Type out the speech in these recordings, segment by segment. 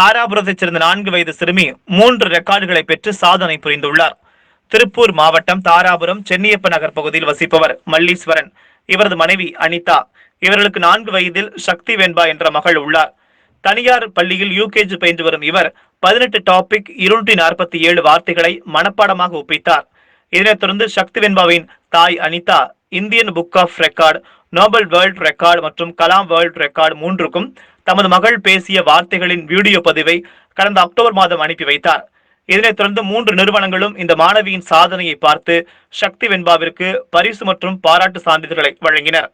தாராபுரத்தைச் சேர்ந்த 4 வயது சிறுமி 3 ரெக்கார்டுகளை பெற்று சாதனை புரிந்துள்ளார். திருப்பூர் மாவட்டம் தாராபுரம் சென்னியப்ப நகர் பகுதியில் வசிப்பவர் மல்லீஸ்வரன். இவரது மனைவி அனிதா. இவர்களுக்கு 4 வயதில் சக்தி வெண்பா என்ற மகள் உள்ளார். தனியார் பள்ளியில் யூகேஜி பயின்று வரும் இவர் 18 டாபிக் 247 வார்த்தைகளை மனப்பாடமாக ஒப்பித்தார். இதனைத் தொடர்ந்து சக்தி வெண்பாவின் தாய் Anitha Indian book of record, Nobel world record மற்றும் கலாம் வேர்ல்ட் ரெக்கார்டு 3க்கும் தமது மகள் பேசிய வார்த்தைகளின் வீடியோ பதிவை கடந்த அக்டோபர் மாதம் அனுப்பி வைத்தார். இதனைத் தொடர்ந்து 3 நிறுவனங்களும் இந்த மாணவியின் சாதனையை பார்த்து சக்தி வெண்பாவிற்கு பரிசு மற்றும் பாராட்டு சான்றிதழ்களை வழங்கினர்.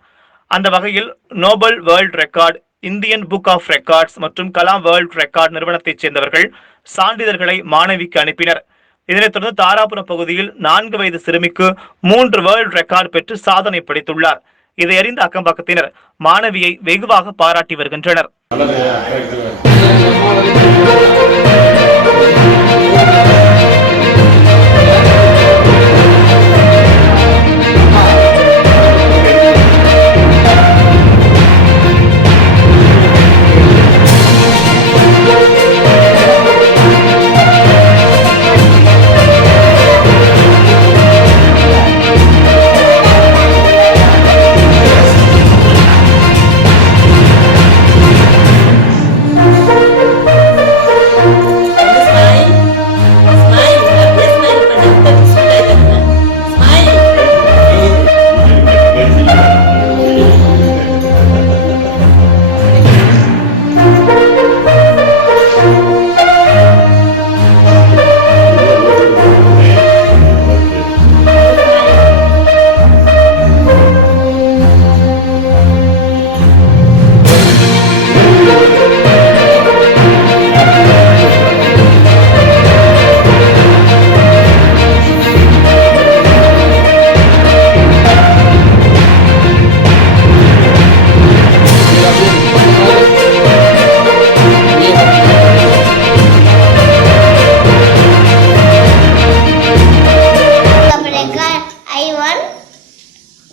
அந்த வகையில் Nobel world record, Indian book of records மற்றும் கலாம் வேர்ல்ட் ரெக்கார்டு நிறுவனத்தைச் சேர்ந்தவர்கள் சான்றிதழ்களை மாணவிக்கு அனுப்பினர். இதனைத் தொடர்ந்து தாராபுரம் பகுதியில் 4 வயது சிறுமிக்கு 3 வேர்ல்ட் ரெக்கார்டு பெற்று சாதனை படைத்துள்ளார். இதை அறிந்த அக்கம்பக்கத்தினர் மாணவியை வெகுவாக பாராட்டி வருகின்றனர்.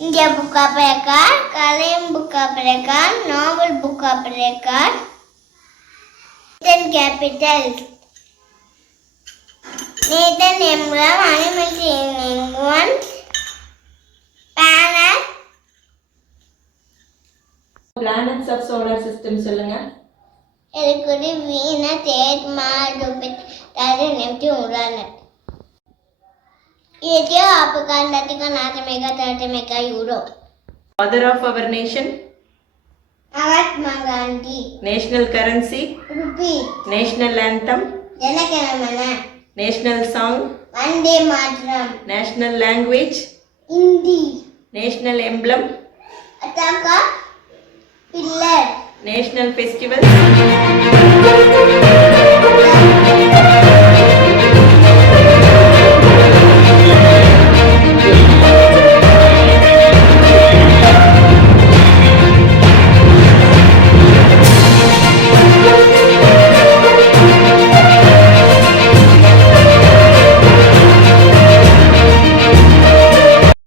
India Book of Record, Kalam Book of Record, Novel Book of Record, 10 capitals. Nathan Emblem, Animals in England, Planet. Planets of solar system சொல்லுங்க. Mercury, Venus, Earth, Mars, Jupiter, Saturn, Neptune, Uranus. Ethiopia, Africa, Antarctica, North America, South America, Europe. Father of our nation. Mahatma Gandhi. National currency. Rupee. National anthem. Jana Gana Mana. National song. Vande Mataram. National language. Hindi. National emblem. Ataka. Pillar. National festival.